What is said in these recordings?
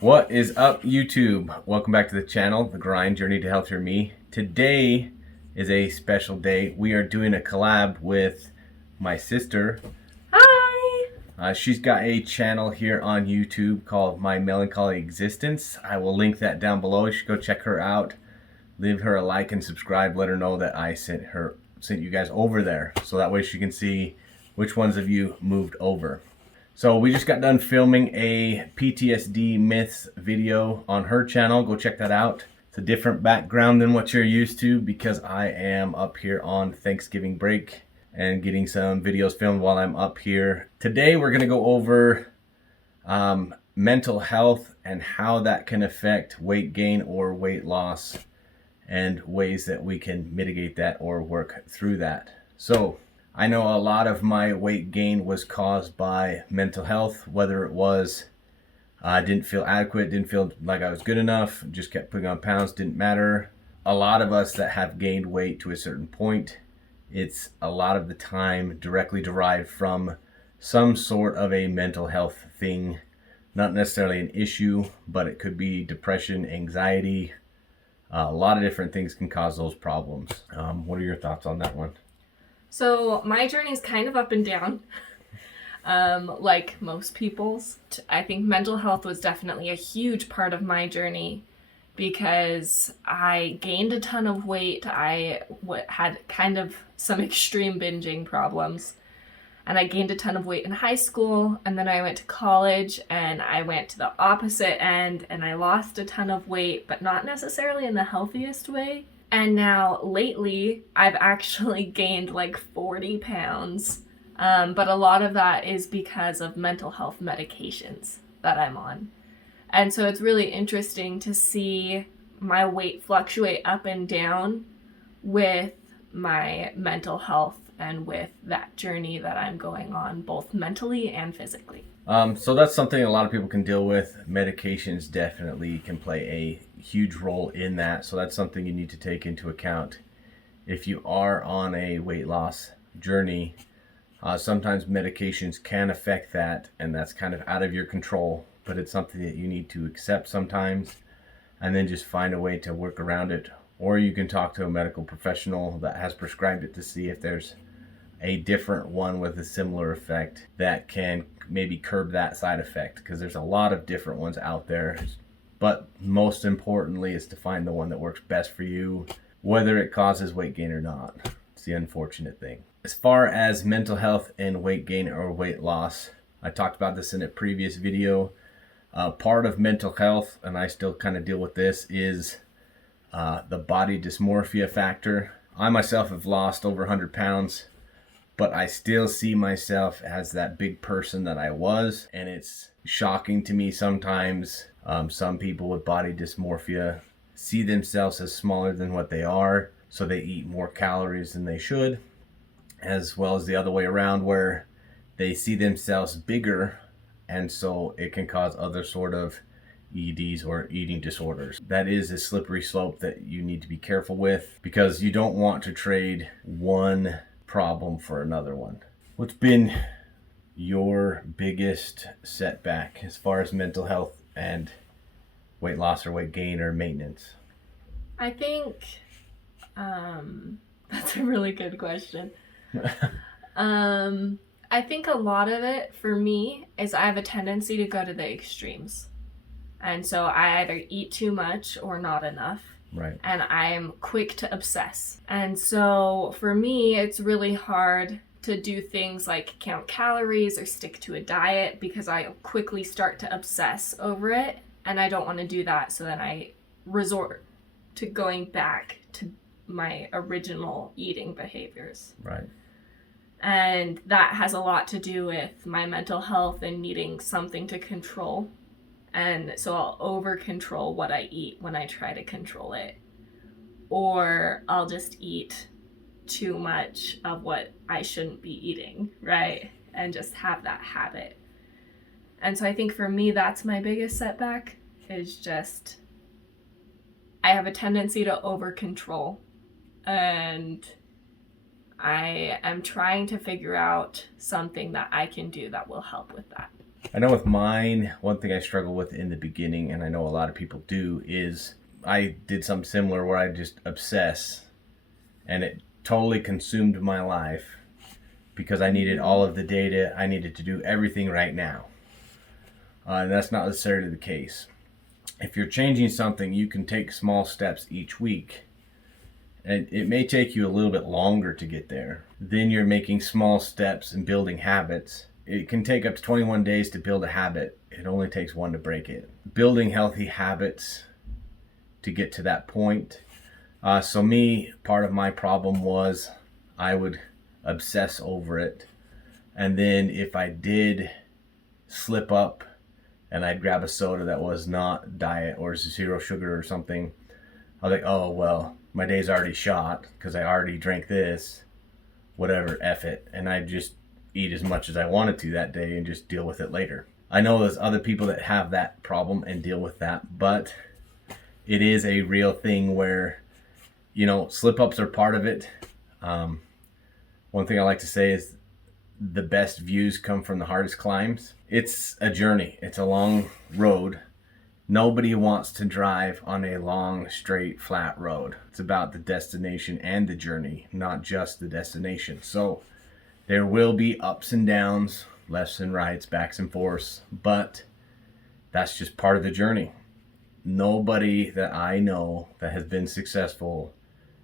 What is up, YouTube? Welcome back to the channel, The Grind Journey to Healthier Me. Today is a special day. We are doing a collab with my sister. Hi! She's got a channel here on YouTube called My Melancholy Existence. I will link that down below. You should go check her out. Leave her a like and subscribe. Let her know that I sent you guys over there, so that way she can see which ones of you moved over. So we just got done filming a PTSD myths video on her channel. Go check that out. It's a different background than what you're used to because I am up here on Thanksgiving break and getting some videos filmed while I'm up here. Today we're going to go over mental health and how that can affect weight gain or weight loss and ways that we can mitigate that or work through that. So I know a lot of my weight gain was caused by mental health, whether it was I didn't feel adequate, didn't feel like I was good enough, just kept putting on pounds, didn't matter. A lot of us that have gained weight to a certain point, it's a lot of the time directly derived from some sort of a mental health thing. Not necessarily an issue, but it could be depression, anxiety. A lot of different things can cause those problems. What are your thoughts on that one? So my journey is kind of up and down, like most people's. I think mental health was definitely a huge part of my journey because I gained a ton of weight. I had kind of some extreme binging problems. And I gained a ton of weight in high school, and then I went to college, and I went to the opposite end, and I lost a ton of weight, but not necessarily in the healthiest way. And now, lately, I've actually gained like 40 pounds, but a lot of that is because of mental health medications that I'm on. And so it's really interesting to see my weight fluctuate up and down with my mental health and with that journey that I'm going on, both mentally and physically. So that's something a lot of people can deal with. Medications definitely can play a huge role in that. So that's something you need to take into account. If you are on a weight loss journey, sometimes medications can affect that, and that's kind of out of your control. But it's something that you need to accept sometimes and then just find a way to work around it. Or you can talk to a medical professional that has prescribed it to see if there's a different one with a similar effect that can maybe curb that side effect, because there's a lot of different ones out there. But most importantly is to find the one that works best for you, whether it causes weight gain or not. It's the unfortunate thing. As far as mental health and weight gain or weight loss, I talked about this in a previous video. Part of mental health, and I still kind of deal with this, is the body dysmorphia factor. I myself have lost over 100 pounds, but I still see myself as that big person that I was, and it's shocking to me sometimes. Some people with body dysmorphia see themselves as smaller than what they are, so they eat more calories than they should, as well as the other way around, where they see themselves bigger, and so it can cause other sort of EDs or eating disorders. That is a slippery slope that you need to be careful with, because you don't want to trade one problem for another one. What's been your biggest setback as far as mental health and weight loss or weight gain or maintenance? I think that's a really good question. I think a lot of it for me is I have a tendency to go to the extremes. And so I either eat too much or not enough. Right. And I am quick to obsess. And so for me, it's really hard to do things like count calories or stick to a diet because I quickly start to obsess over it. And I don't want to do that. So then I resort to going back to my original eating behaviors. Right. And that has a lot to do with my mental health and needing something to control. And so I'll over control what I eat when I try to control it. Or I'll just eat too much of what I shouldn't be eating, right? And just have that habit. And so I think for me, that's my biggest setback, is just I have a tendency to over control. And I am trying to figure out something that I can do that will help with that. I know with mine, one thing I struggle with in the beginning, and I know a lot of people do, is I did something similar where I just obsess, and it totally consumed my life because I needed all of the data. I needed to do everything right now. And that's not necessarily the case. If you're changing something, you can take small steps each week. And it may take you a little bit longer to get there. Then you're making small steps and building habits. It can take up to 21 days to build a habit. It only takes one to break it. Building healthy habits to get to that point. So me, part of my problem was I would obsess over it. And then if I did slip up and I'd grab a soda that was not diet or zero sugar or something, I was like, oh, well, my day's already shot because I already drank this, whatever, F it. And I'd just eat as much as I wanted to that day and just deal with it later. I know there's other people that have that problem and deal with that, but it is a real thing where, slip-ups are part of it. One thing I like to say is the best views come from the hardest climbs. It's a journey. It's a long road. Nobody wants to drive on a long, straight, flat road. It's about the destination and the journey, not just the destination. So there will be ups and downs, lefts and rights, backs and forths, but that's just part of the journey. Nobody that I know that has been successful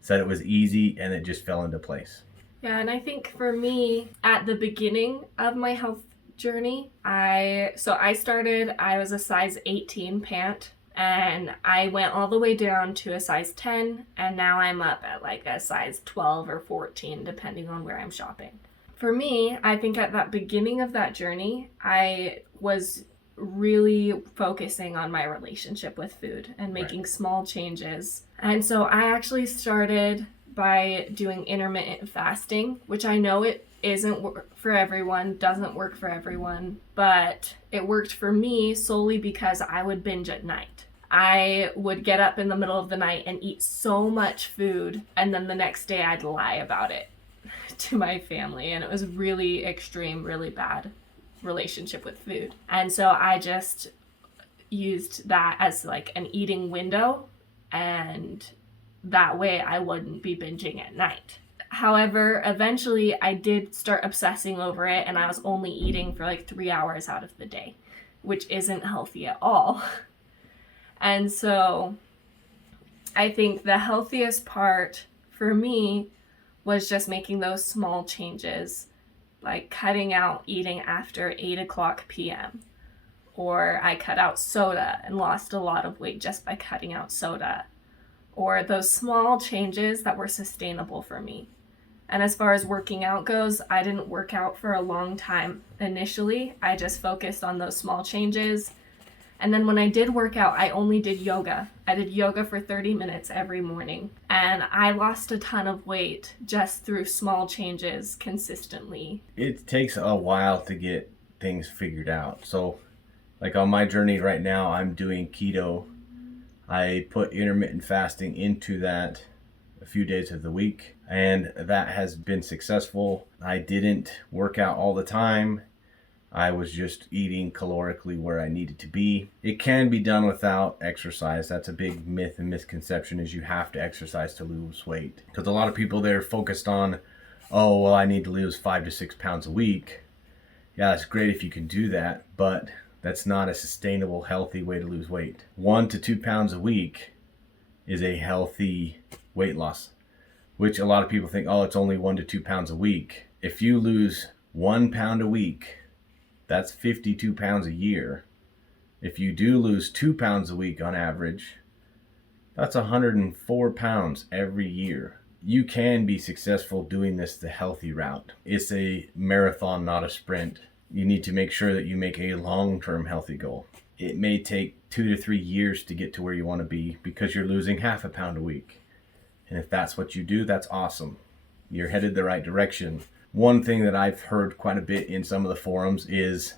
said it was easy and it just fell into place. Yeah, and I think for me, at the beginning of my health journey, I was a size 18 pant, and I went all the way down to a size 10, and now I'm up at like a size 12 or 14, depending on where I'm shopping. For me, I think at that beginning of that journey, I was really focusing on my relationship with food and making small changes. And so I actually started by doing intermittent fasting, which I know it isn't for everyone, doesn't work for everyone, but it worked for me solely because I would binge at night. I would get up in the middle of the night and eat so much food, and then the next day I'd lie about it to my family, and it was really extreme, really bad relationship with food. And so I just used that as like an eating window, and that way I wouldn't be binging at night. However, eventually I did start obsessing over it, and I was only eating for like 3 hours out of the day, which isn't healthy at all. And so I think the healthiest part for me was just making those small changes, like cutting out eating after 8 o'clock p.m. Or I cut out soda and lost a lot of weight just by cutting out soda. Or those small changes that were sustainable for me. And as far as working out goes, I didn't work out for a long time initially. I just focused on those small changes. And then when I did work out, I only did yoga. I did yoga for 30 minutes every morning. And I lost a ton of weight just through small changes consistently. It takes a while to get things figured out. So, like on my journey right now, I'm doing keto. I put intermittent fasting into that a few days of the week, and that has been successful. I didn't work out all the time. I was just eating calorically where I needed to be. It can be done without exercise. That's a big myth and misconception, is you have to exercise to lose weight. Because a lot of people, they're focused on, oh, well, I need to lose 5 to 6 pounds a week. Yeah, it's great if you can do that, but that's not a sustainable, healthy way to lose weight. 1 to 2 pounds a week is a healthy weight loss, which a lot of people think, oh, it's only 1 to 2 pounds a week. If you lose 1 pound a week, that's 52 pounds a year. If you do lose 2 pounds a week on average, that's 104 pounds every year. You can be successful doing this the healthy route. It's a marathon, not a sprint. You need to make sure that you make a long-term healthy goal. It may take 2 to 3 years to get to where you want to be because you're losing half a pound a week. And if that's what you do, that's awesome. You're headed the right direction. One thing that I've heard quite a bit in some of the forums is,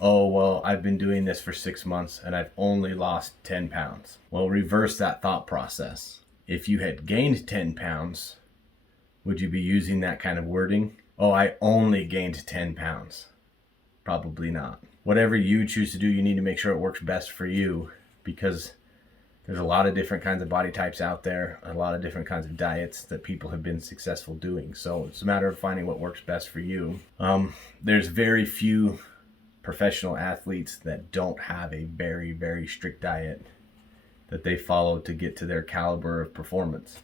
oh, well, I've been doing this for 6 months and I've only lost 10 pounds. Well, reverse that thought process. If you had gained 10 pounds, would you be using that kind of wording? Oh, I only gained 10 pounds. Probably not. whatever you choose to do, you need to make sure it works best for you, because there's a lot of different kinds of body types out there, a lot of different kinds of diets that people have been successful doing. So it's a matter of finding what works best for you. There's very few professional athletes that don't have a very, very strict diet that they follow to get to their caliber of performance.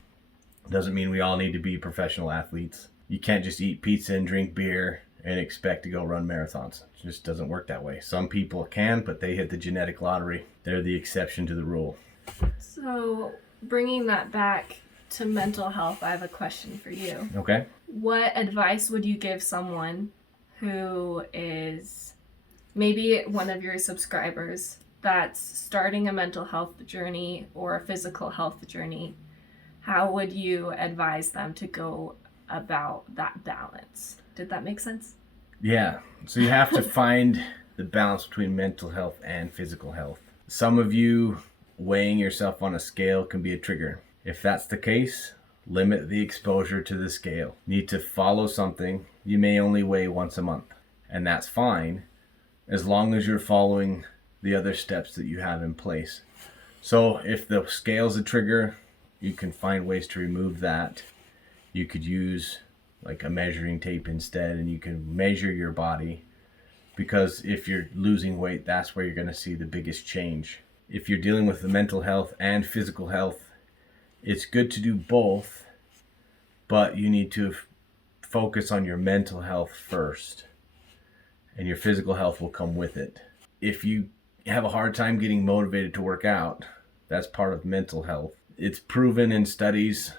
Doesn't mean we all need to be professional athletes. You can't just eat pizza and drink beer and expect to go run marathons. It just doesn't work that way. Some people can, but they hit the genetic lottery. They're the exception to the rule. So, bringing that back to mental health, I have a question for you. Okay. What advice would you give someone who is maybe one of your subscribers that's starting a mental health journey or a physical health journey? How would you advise them to go about that balance? Did that make sense? Yeah. So you have to find the balance between mental health and physical health. Some of you, weighing yourself on a scale can be a trigger. If that's the case, limit the exposure to the scale. Need to follow something. You may only weigh once a month, and that's fine as long as you're following the other steps that you have in place. So if the scale's a trigger, you can find ways to remove that. You could use like a measuring tape instead, and you can measure your body, because if you're losing weight, that's where you're going to see the biggest change. If you're dealing with the mental health and physical health, it's good to do both, but you need to focus on your mental health first, and your physical health will come with it. If you have a hard time getting motivated to work out, that's part of mental health. It's proven in studies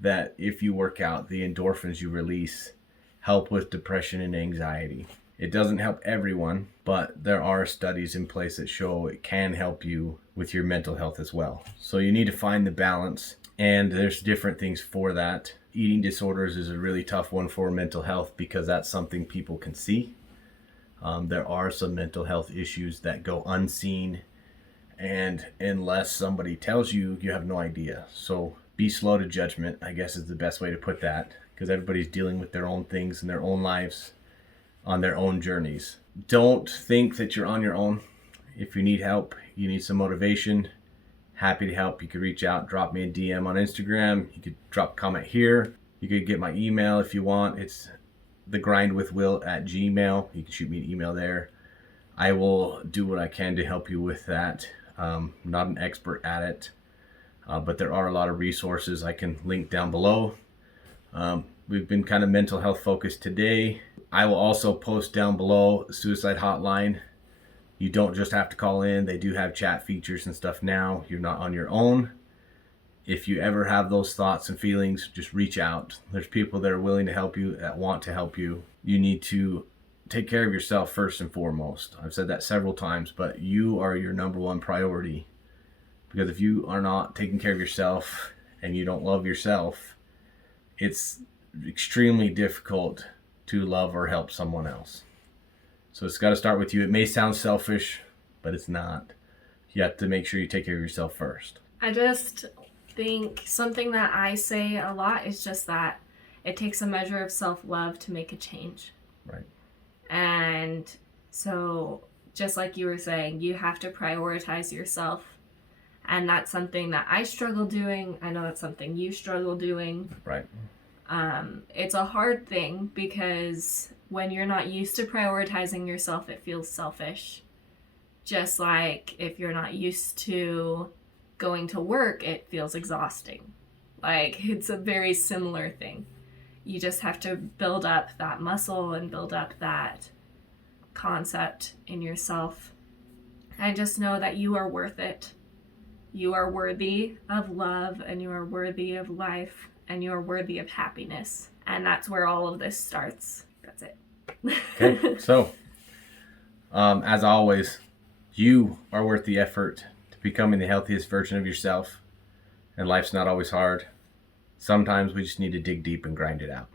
that if you work out, the endorphins you release help with depression and anxiety. It doesn't help everyone, but there are studies in place that show it can help you with your mental health as well. So you need to find the balance, and there's different things for that. Eating disorders is a really tough one for mental health because that's something people can see. There are some mental health issues that go unseen, and unless somebody tells you, you have no idea. So be slow to judgment, I guess is the best way to put that, because everybody's dealing with their own things in their own lives, on their own journeys. Don't think that you're on your own. If you need help, you need some motivation, happy to help. You could reach out, drop me a DM on Instagram. You could drop a comment here. You could get my email if you want. It's thegrindwithwill@gmail.com. You can shoot me an email there. I will do what I can to help you with that. Not an expert at it, but there are a lot of resources I can link down below. We've been kind of mental health focused today. I will also post down below the suicide hotline. You don't just have to call in. They do have chat features and stuff now. You're not on your own. If you ever have those thoughts and feelings, just reach out. There's people that are willing to help you, that want to help you. You need to take care of yourself first and foremost. I've said that several times, but you are your number one priority. Because if you are not taking care of yourself and you don't love yourself, it's extremely difficult to love or help someone else. So it's got to start with you. It may sound selfish, but it's not. You have to make sure you take care of yourself first. I just think something that I say a lot is just that it takes a measure of self-love to make a change. Right. And so just like you were saying, you have to prioritize yourself. And that's something that I struggle doing. I know that's something you struggle doing. Right. It's a hard thing because when you're not used to prioritizing yourself, it feels selfish. Just like if you're not used to going to work, it feels exhausting. Like, it's a very similar thing. You just have to build up that muscle and build up that concept in yourself. And just know that you are worth it. You are worthy of love, and you are worthy of life, and you are worthy of happiness. And that's where all of this starts. That's it. Okay, so as always, you are worth the effort to becoming the healthiest version of yourself. And life's not always hard. Sometimes we just need to dig deep and grind it out.